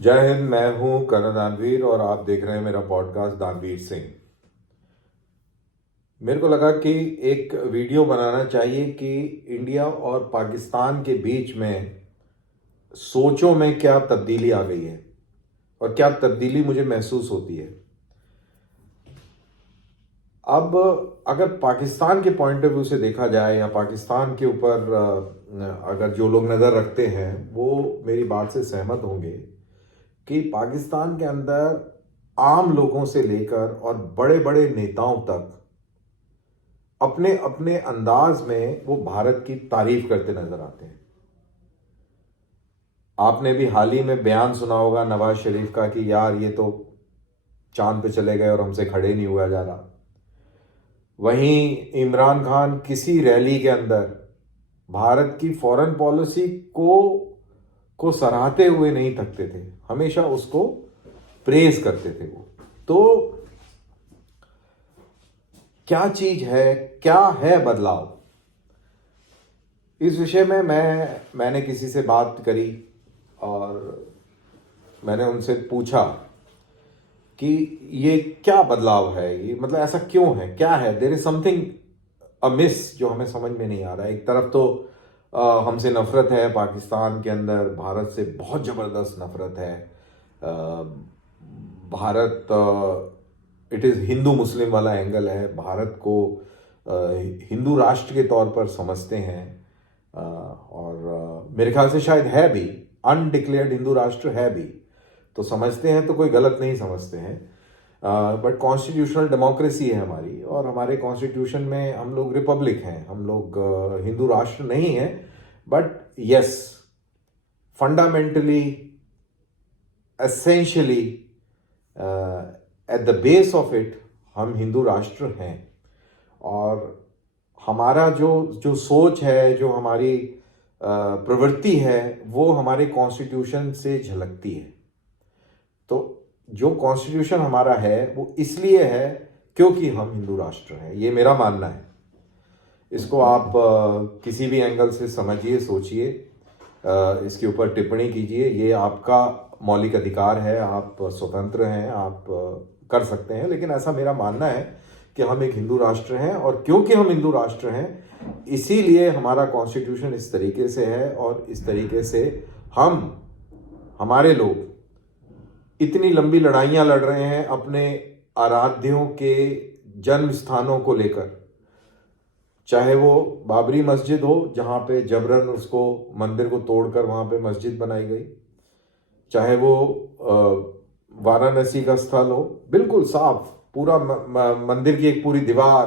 जय हिंद। मैं हूं कर्नल दानवीर और आप देख रहे हैं मेरा पॉडकास्ट दानवीर सिंह। मेरे को लगा कि एक वीडियो बनाना चाहिए कि इंडिया और पाकिस्तान के बीच में सोचों में क्या तब्दीली आ गई है और क्या तब्दीली मुझे महसूस होती है। अब अगर पाकिस्तान के पॉइंट ऑफ व्यू से देखा जाए या पाकिस्तान के ऊपर अगर जो लोग नज़र रखते हैं वो मेरी बात से सहमत होंगे कि पाकिस्तान के अंदर आम लोगों से लेकर और बड़े बड़े नेताओं तक अपने अपने अंदाज में वो भारत की तारीफ करते नजर आते हैं। आपने भी हाल ही में बयान सुना होगा नवाज शरीफ का कि यार ये तो चांद पे चले गए और हमसे खड़े नहीं हुआ जा रहा। वहीं इमरान खान किसी रैली के अंदर भारत की फॉरेन पॉलिसी को सराहते हुए नहीं थकते थे, हमेशा उसको प्रेज करते थे वो। तो क्या चीज है, क्या है बदलाव, इस विषय में मैंने किसी से बात करी और मैंने उनसे पूछा कि ये क्या बदलाव है, ये मतलब ऐसा क्यों है, क्या है, देयर इज समथिंग अमिस जो हमें समझ में नहीं आ रहा है। एक तरफ तो हमसे नफरत है, पाकिस्तान के अंदर भारत से बहुत ज़बरदस्त नफरत है। भारत इट इज़ हिंदू मुस्लिम वाला एंगल है, भारत को हिंदू राष्ट्र के तौर पर समझते हैं। और मेरे ख्याल से शायद है भी, अनडिक्लेयर्ड हिंदू राष्ट्र है भी, तो समझते हैं तो कोई गलत नहीं समझते हैं। बट कॉन्स्टिट्यूशनल डेमोक्रेसी है हमारी और हमारे कॉन्स्टिट्यूशन में हम लोग रिपब्लिक हैं, हम लोग हिंदू राष्ट्र नहीं हैं। But yes, fundamentally, essentially, at the base of it हम हिंदू राष्ट्र हैं। और हमारा जो जो सोच है, जो हमारी प्रवृत्ति है, वो हमारे कॉन्स्टिट्यूशन से झलकती है। तो जो कॉन्स्टिट्यूशन हमारा है वो इसलिए है क्योंकि हम हिंदू राष्ट्र हैं, ये मेरा मानना है। इसको आप किसी भी एंगल से समझिए, सोचिए, इसके ऊपर टिप्पणी कीजिए, ये आपका मौलिक अधिकार है, आप स्वतंत्र हैं, आप कर सकते हैं। लेकिन ऐसा मेरा मानना है कि हम एक हिंदू राष्ट्र हैं और क्योंकि हम हिंदू राष्ट्र हैं इसीलिए हमारा कॉन्स्टिट्यूशन इस तरीके से है और इस तरीके से हमारे लोग इतनी लंबी लड़ाइयां लड़ रहे हैं अपने आराध्यों के जन्म स्थानों को लेकर। चाहे वो बाबरी मस्जिद हो जहां पे जबरन उसको, मंदिर को तोड़कर वहां पे मस्जिद बनाई गई, चाहे वो वाराणसी का स्थल हो, बिल्कुल साफ पूरा मंदिर की एक पूरी दीवार,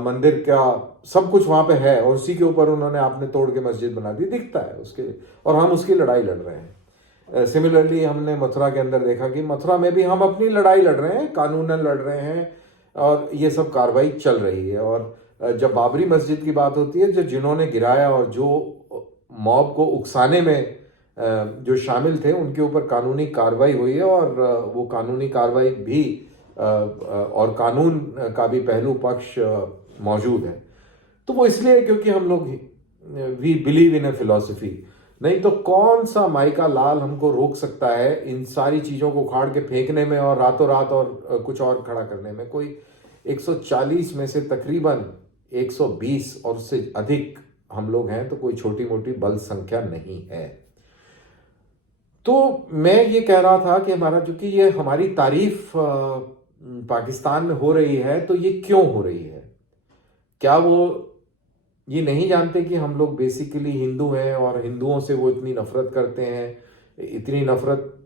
मंदिर का सब कुछ वहां पे है और उसी के ऊपर उन्होंने आपने तोड़ के मस्जिद बना दी, दिखता है उसके, और हम उसकी लड़ाई लड़ रहे हैं। सिमिलरली हमने मथुरा के अंदर देखा कि मथुरा में भी हम अपनी लड़ाई लड़ रहे हैं, कानूनन लड़ रहे हैं और ये सब कार्रवाई चल रही है। और जब बाबरी मस्जिद की बात होती है, जो जिन्होंने गिराया और जो मॉब को उकसाने में जो शामिल थे उनके ऊपर कानूनी कार्रवाई हुई है और वो कानूनी कार्रवाई भी और कानून का भी पहलू पक्ष मौजूद है। तो वो इसलिए क्योंकि हम लोग we believe in a philosophy. नहीं तो कौन सा माइका लाल हमको रोक सकता है इन सारी चीज़ों को उखाड़ के फेंकने में और रातों रात और कुछ और खड़ा करने में। कोई 140 में से तकरीबन 120 और उससे अधिक हम लोग हैं, तो कोई छोटी मोटी बल संख्या नहीं है। तो मैं ये कह रहा था कि हमारा, चूंकि ये हमारी तारीफ पाकिस्तान में हो रही है, तो ये क्यों हो रही है? क्या वो ये नहीं जानते कि हम लोग बेसिकली हिंदू हैं और हिंदुओं से वो इतनी नफरत करते हैं, इतनी नफरत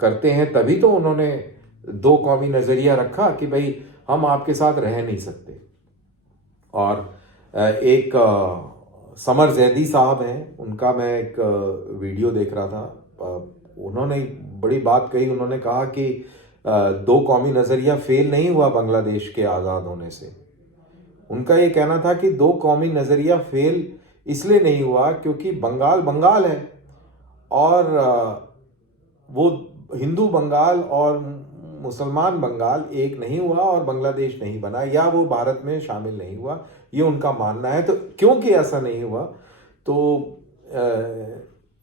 करते हैं, तभी तो उन्होंने दो कौमी नज़रिया रखा कि भाई हम आपके साथ रह नहीं सकते। और एक समर जैदी साहब हैं, उनका मैं एक वीडियो देख रहा था, उन्होंने बड़ी बात कही। उन्होंने कहा कि दो कौमी नज़रिया फेल नहीं हुआ बांग्लादेश के आज़ाद होने से। उनका ये कहना था कि दो कौमी नज़रिया फेल इसलिए नहीं हुआ क्योंकि बंगाल बंगाल है और वो हिंदू बंगाल और मुसलमान बंगाल एक नहीं हुआ और बांग्लादेश नहीं बना या वो भारत में शामिल नहीं हुआ, ये उनका मानना है। तो क्योंकि ऐसा नहीं हुआ तो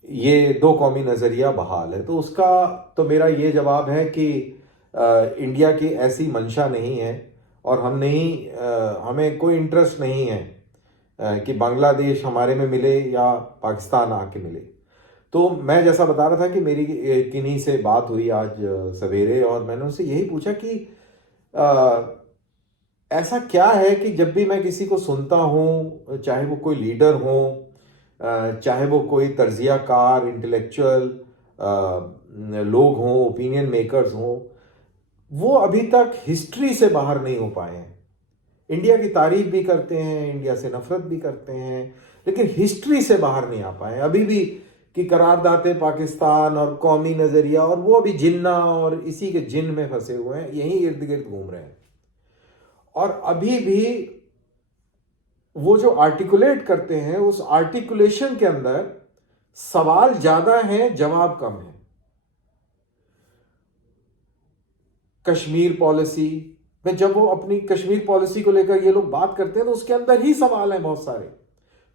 ये दो कौमी नज़रिया बहाल है। तो उसका तो मेरा ये जवाब है कि इंडिया की ऐसी मंशा नहीं है, और हमें कोई इंटरेस्ट नहीं है कि बांग्लादेश हमारे में मिले या पाकिस्तान आके मिले। तो मैं जैसा बता रहा था कि मेरी किन्हीं से बात हुई आज सवेरे, और मैंने उनसे यही पूछा कि अ, ऐसा क्या है कि जब भी मैं किसी को सुनता हूँ, चाहे वो कोई लीडर हो, चाहे वो कोई तर्जियाकार इंटेलेक्चुअल लोग हों, ओपिनियन मेकर्स हों, वो अभी तक हिस्ट्री से बाहर नहीं हो पाए हैं। इंडिया की तारीफ भी करते हैं, इंडिया से नफरत भी करते हैं, लेकिन हिस्ट्री से बाहर नहीं आ पाए अभी भी, कि करारदाते पाकिस्तान और कौमी नजरिया, और वो अभी जिन्ना और इसी के जिन में फंसे हुए हैं, यहीं इर्द गिर्द घूम रहे हैं। और अभी भी वो जो आर्टिकुलेट करते हैं, उस आर्टिकुलेशन के अंदर सवाल ज्यादा है, जवाब कम है। कश्मीर पॉलिसी में जब वो अपनी कश्मीर पॉलिसी को लेकर ये लोग बात करते हैं, तो उसके अंदर ही सवाल हैं बहुत सारे,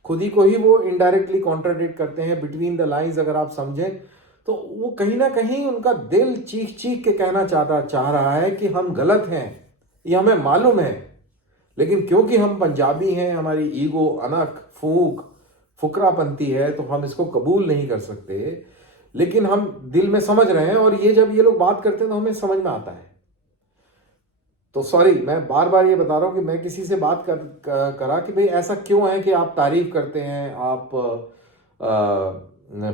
खुद ही को ही वो इनडायरेक्टली कॉन्ट्राडिक्ट करते हैं। बिटवीन द लाइंस अगर आप समझें, तो वो कहीं ना कहीं उनका दिल चीख चीख के कहना चाह रहा है कि हम गलत हैं, ये हमें मालूम है, लेकिन क्योंकि हम पंजाबी हैं, हमारी ईगो अनख फूक फुकरापंती है, तो हम इसको कबूल नहीं कर सकते। लेकिन हम दिल में समझ रहे हैं, और ये जब ये लोग बात करते हैं तो हमें समझ में आता है। तो सॉरी, मैं बार बार ये बता रहा हूँ कि मैं किसी से बात करा कि भाई ऐसा क्यों है कि आप तारीफ करते हैं, आप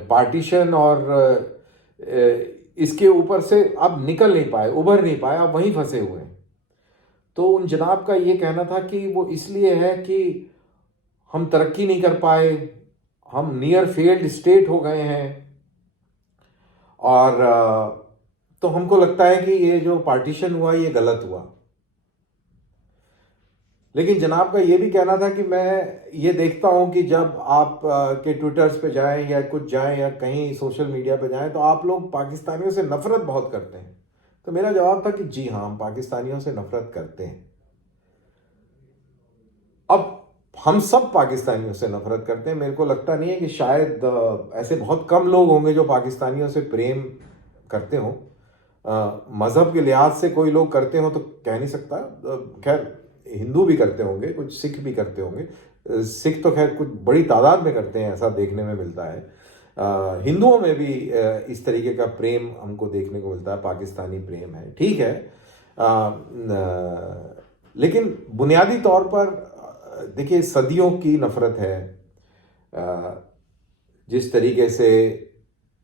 पार्टीशन और इसके ऊपर से आप निकल नहीं पाए, उभर नहीं पाए, आप वहीं फंसे हुए हैं। तो उन जनाब का ये कहना था कि वो इसलिए है कि हम तरक्की नहीं कर पाए, हम नियर फेल्ड स्टेट हो गए हैं, और तो हमको लगता है कि ये जो पार्टीशन हुआ ये गलत हुआ। लेकिन जनाब का ये भी कहना था कि मैं ये देखता हूं कि जब आप के ट्विटर्स पे जाएं या कुछ जाएं या कहीं सोशल मीडिया पे जाएं, तो आप लोग पाकिस्तानियों से नफरत बहुत करते हैं। तो मेरा जवाब था कि जी हाँ, हम पाकिस्तानियों से नफरत करते हैं। अब हम सब पाकिस्तानियों से नफरत करते हैं। मेरे को लगता नहीं है कि शायद ऐसे बहुत कम लोग होंगे जो पाकिस्तानियों से प्रेम करते हों। मजहब के लिहाज से कोई लोग करते हो तो कह नहीं सकता। खैर, हिंदू भी करते होंगे, कुछ सिख भी करते होंगे। सिख तो खैर कुछ बड़ी तादाद में करते हैं, ऐसा देखने में मिलता है। हिंदुओं में भी इस तरीके का प्रेम हमको देखने को मिलता है, पाकिस्तानी प्रेम है, ठीक है। लेकिन बुनियादी तौर पर देखिए, सदियों की नफरत है। जिस तरीके से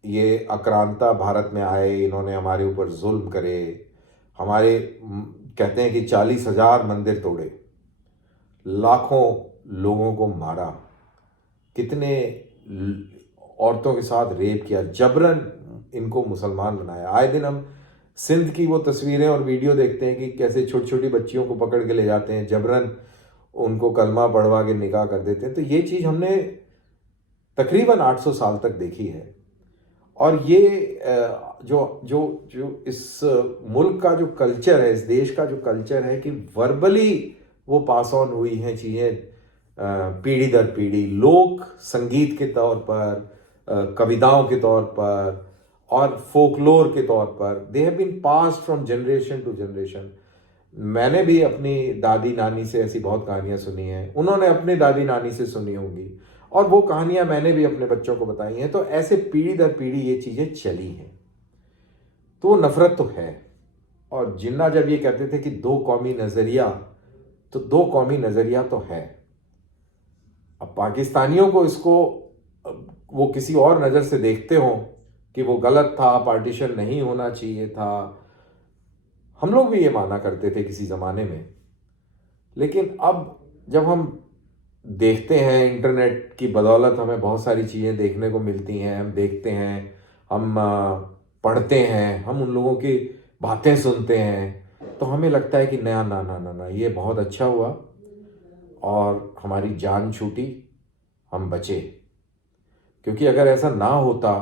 ये आक्रांता भारत में आए, इन्होंने हमारे ऊपर जुल्म करे, हमारे कहते हैं कि 40,000 मंदिर तोड़े, लाखों लोगों को मारा, कितने औरतों के साथ रेप किया, जबरन इनको मुसलमान बनाया। आए दिन हम सिंध की वो तस्वीरें और वीडियो देखते हैं कि कैसे छोटी छोटी बच्चियों को पकड़ के ले जाते हैं, जबरन उनको कलमा पढ़वा के निकाह कर देते हैं। तो ये चीज़ हमने तकरीबन 800 साल तक देखी है। और ये जो जो जो इस मुल्क का जो कल्चर है, इस देश का जो कल्चर है, कि वर्बली वो पास ऑन हुई हैं चीज़ें पीढ़ी दर पीढ़ी, लोक संगीत के तौर पर, कविताओं के तौर पर, और फोकलोर के तौर पर, they have been passed from generation to generation. मैंने भी अपनी दादी नानी से ऐसी बहुत कहानियां सुनी हैं, उन्होंने अपनी दादी नानी से सुनी होंगी, और वो कहानियां मैंने भी अपने बच्चों को बताई हैं। तो ऐसे पीढ़ी दर पीढ़ी ये चीज़ें चली हैं। तो नफरत तो है। और जिन्ना जब ये कहते थे कि दो कौमी नज़रिया, तो दो कौमी नज़रिया तो है। अब पाकिस्तानियों को इसको वो किसी और नज़र से देखते हो कि वो गलत था, पार्टीशन नहीं होना चाहिए था। हम लोग भी ये माना करते थे किसी ज़माने में, लेकिन अब जब हम देखते हैं, इंटरनेट की बदौलत हमें बहुत सारी चीज़ें देखने को मिलती हैं, हम देखते हैं, हम पढ़ते हैं, हम उन लोगों की बातें सुनते हैं, तो हमें लगता है कि नया ना ना ना ना, ये बहुत अच्छा हुआ और हमारी जान छूटी, हम बचे। क्योंकि अगर ऐसा ना होता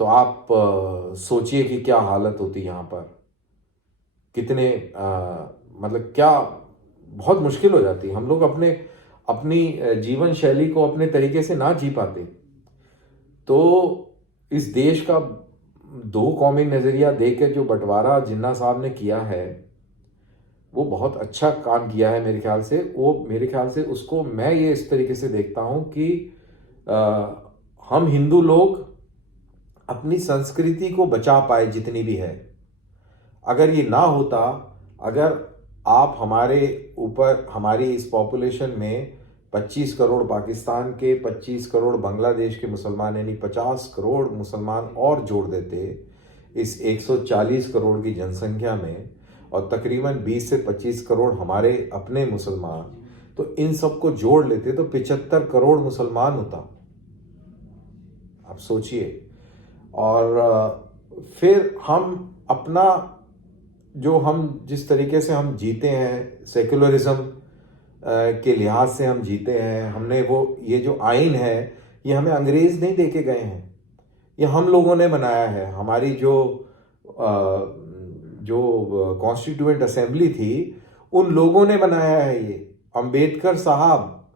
तो आप सोचिए कि क्या हालत होती यहाँ पर, कितने मतलब क्या बहुत मुश्किल हो जाती। हम लोग अपनी जीवन शैली को अपने तरीके से ना जी पाते। तो इस देश का दो कौमी नज़रिया देकर जो बंटवारा जिन्ना साहब ने किया है, वो बहुत अच्छा काम किया है मेरे ख्याल से। वो मेरे ख्याल से उसको मैं ये इस तरीके से देखता हूँ कि आ, हम हिंदू लोग अपनी संस्कृति को बचा पाए जितनी भी है। अगर ये ना होता, अगर आप हमारे ऊपर हमारी इस पॉपुलेशन में 25 करोड़ पाकिस्तान के, 25 करोड़ बांग्लादेश के मुसलमान, यानी 50 करोड़ मुसलमान और जोड़ देते इस 140 करोड़ की जनसंख्या में, और तकरीबन 20 से 25 करोड़ हमारे अपने मुसलमान, तो इन सबको जोड़ लेते तो 75 करोड़ मुसलमान होता। आप सोचिए। और फिर हम अपना जो हम जिस तरीके से हम जीते हैं, सेकुलरिज्म के लिहाज से हम जीते हैं, हमने वो ये जो आइन है ये हमें अंग्रेज़ नहीं दे के गए हैं, ये हम लोगों ने बनाया है। हमारी जो कॉन्स्टिट्यूएंट असेंबली थी उन लोगों ने बनाया है ये। अंबेडकर साहब,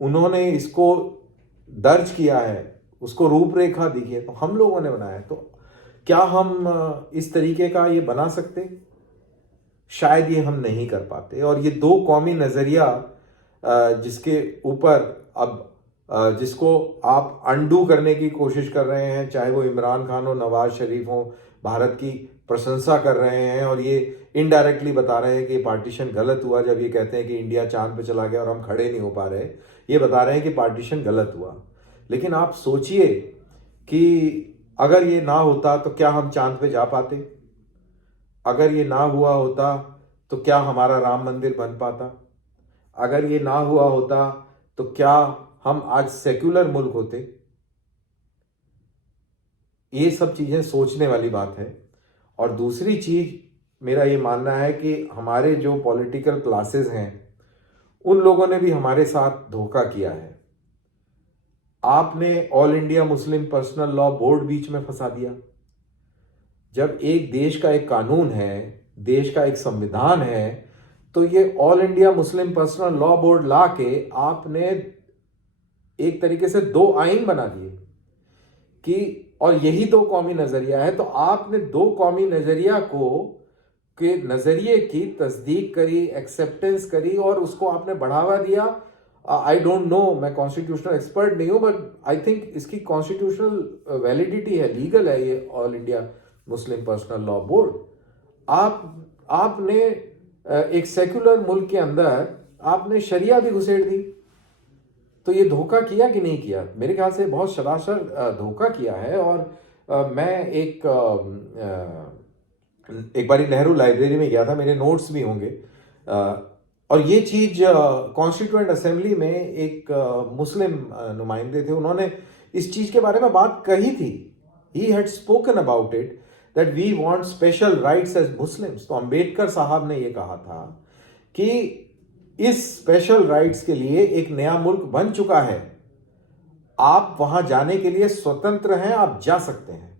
उन्होंने इसको दर्ज किया है, उसको रूपरेखा दी है, तो हम लोगों ने बनाया है। तो क्या हम इस तरीके का ये बना सकते? शायद ये हम नहीं कर पाते। और ये दो कौमी नज़रिया जिसके ऊपर अब जिसको आप अंडू करने की कोशिश कर रहे हैं, चाहे वो इमरान खान हो, नवाज शरीफ हो, भारत की प्रशंसा कर रहे हैं और ये इनडायरेक्टली बता रहे हैं कि पार्टीशन गलत हुआ। जब ये कहते हैं कि इंडिया चांद पे चला गया और हम खड़े नहीं हो पा रहे, ये बता रहे हैं कि पार्टीशन गलत हुआ। लेकिन आप सोचिए कि अगर ये ना होता तो क्या हम चांद पे जा पाते? अगर ये ना हुआ होता तो क्या हमारा राम मंदिर बन पाता? अगर ये ना हुआ होता तो क्या हम आज सेक्युलर मुल्क होते? ये सब चीजें सोचने वाली बात है। और दूसरी चीज मेरा ये मानना है कि हमारे जो पॉलिटिकल क्लासेस हैं उन लोगों ने भी हमारे साथ धोखा किया है। आपने all India Muslim personal law board बीच में फंसा दिया। जब एक देश का एक कानून है, देश का एक संविधान है, तो ये all India Muslim personal law board ला के आपने एक तरीके से दो आइन बना दिए कि, और यही दो कौमी नजरिया है। तो आपने दो कौमी नजरिया के नजरिए की तस्दीक करी, एक्सेप्टेंस करी और उसको आपने बढ़ावा दिया। आई डोंट नो, मैं कॉन्स्टिट्यूशनल एक्सपर्ट नहीं हूं, बट आई थिंक इसकी कॉन्स्टिट्यूशनल वैलिडिटी है, लीगल है ये all India Muslim personal law board. आपने एक सेक्युलर मुल्क के अंदर आपने शरिया भी घुसेड़ दी। तो ये धोखा किया कि नहीं किया? मेरे ख्याल से बहुत सरासर धोखा किया है। और मैं एक बारी नेहरू लाइब्रेरी में गया था, मेरे नोट्स भी होंगे, और ये चीज कॉन्स्टिट्यूएंट असेंबली में एक मुस्लिम नुमाइंदे थे, उन्होंने इस चीज के बारे में बात कही थी। He had spoken about it that we want special rights as Muslims. तो अंबेडकर साहब ने ये कहा था कि इस स्पेशल राइट्स के लिए एक नया मुल्क बन चुका है, आप वहां जाने के लिए स्वतंत्र हैं, आप जा सकते हैं।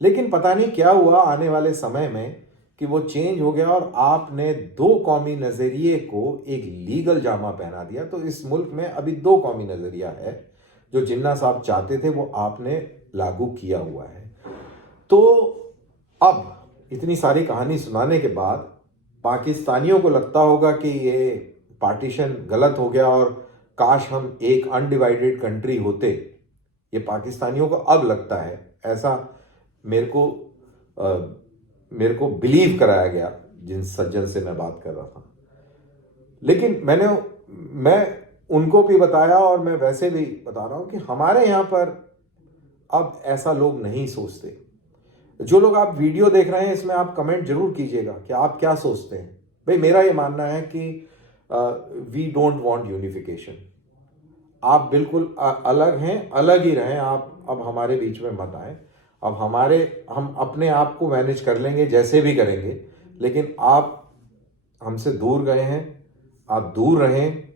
लेकिन पता नहीं क्या हुआ आने वाले समय में कि वो चेंज हो गया और आपने दो कौमी नजरिए को एक लीगल जामा पहना दिया। तो इस मुल्क में अभी दो कौमी नजरिया है, जो जिन्ना साहब चाहते थे वो आपने लागू किया हुआ है। तो अब इतनी सारी कहानी सुनाने के बाद पाकिस्तानियों को लगता होगा कि ये पार्टीशन गलत हो गया और काश हम एक अनडिवाइडेड कंट्री होते। ये पाकिस्तानियों को अब लगता है, ऐसा मेरे को बिलीव कराया गया जिन सज्जन से मैं बात कर रहा था। लेकिन मैं उनको भी बताया और मैं वैसे भी बता रहा हूं कि हमारे यहां पर अब ऐसा लोग नहीं सोचते। जो लोग आप वीडियो देख रहे हैं इसमें आप कमेंट जरूर कीजिएगा कि आप क्या सोचते हैं। भाई मेरा ये मानना है कि वी डोंट वांट यूनिफिकेशन। आप बिल्कुल अलग हैं, अलग ही रहें, आप अब हमारे बीच में मत आए। अब हम अपने आप को मैनेज कर लेंगे जैसे भी करेंगे, लेकिन आप हमसे दूर गए हैं, आप दूर रहें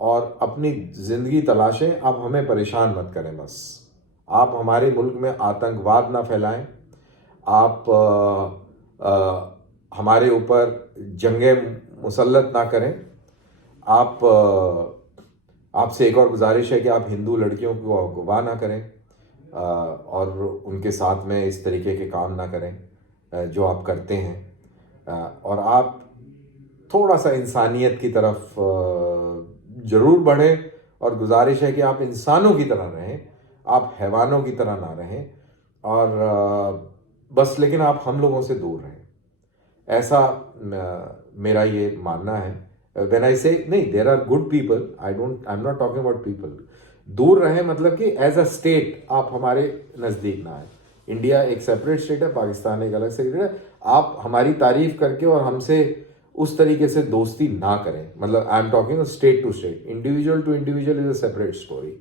और अपनी जिंदगी तलाशें। आप हमें परेशान मत करें बस। आप हमारे मुल्क में आतंकवाद ना फैलाएं, आप हमारे ऊपर जंगे मुसल्लत ना करें। आपसे एक और गुजारिश है कि आप हिंदू लड़कियों को अगवा ना करें। और उनके साथ में इस तरीके के काम ना करें जो आप करते हैं, और आप थोड़ा सा इंसानियत की तरफ ज़रूर बढ़ें, और गुजारिश है कि आप इंसानों की तरह रहें, आप हैवानों की तरह ना रहें, और बस लेकिन आप हम लोगों से दूर रहें, ऐसा मेरा ये मानना है। व्हेन आई से नहीं, there are good people, I am not talking about people. दूर रहें मतलब कि एज अ स्टेट आप हमारे नज़दीक ना आए। इंडिया एक सेपरेट स्टेट है, पाकिस्तान एक अलग स्टेट है। आप हमारी तारीफ करके और हमसे उस तरीके से दोस्ती ना करें, मतलब I am talking state to state, individual to individual is a separate story.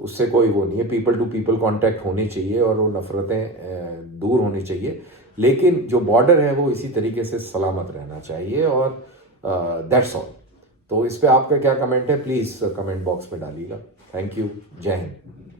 उससे कोई वो नहीं है, पीपल टू पीपल कांटेक्ट होनी चाहिए और वो नफ़रतें दूर होनी चाहिए, लेकिन जो बॉर्डर है वो इसी तरीके से सलामत रहना चाहिए, और दैट्स ऑल। तो इस पे आपका क्या कमेंट है, प्लीज़ कमेंट बॉक्स में डालिएगा। थैंक यू, जय हिंद।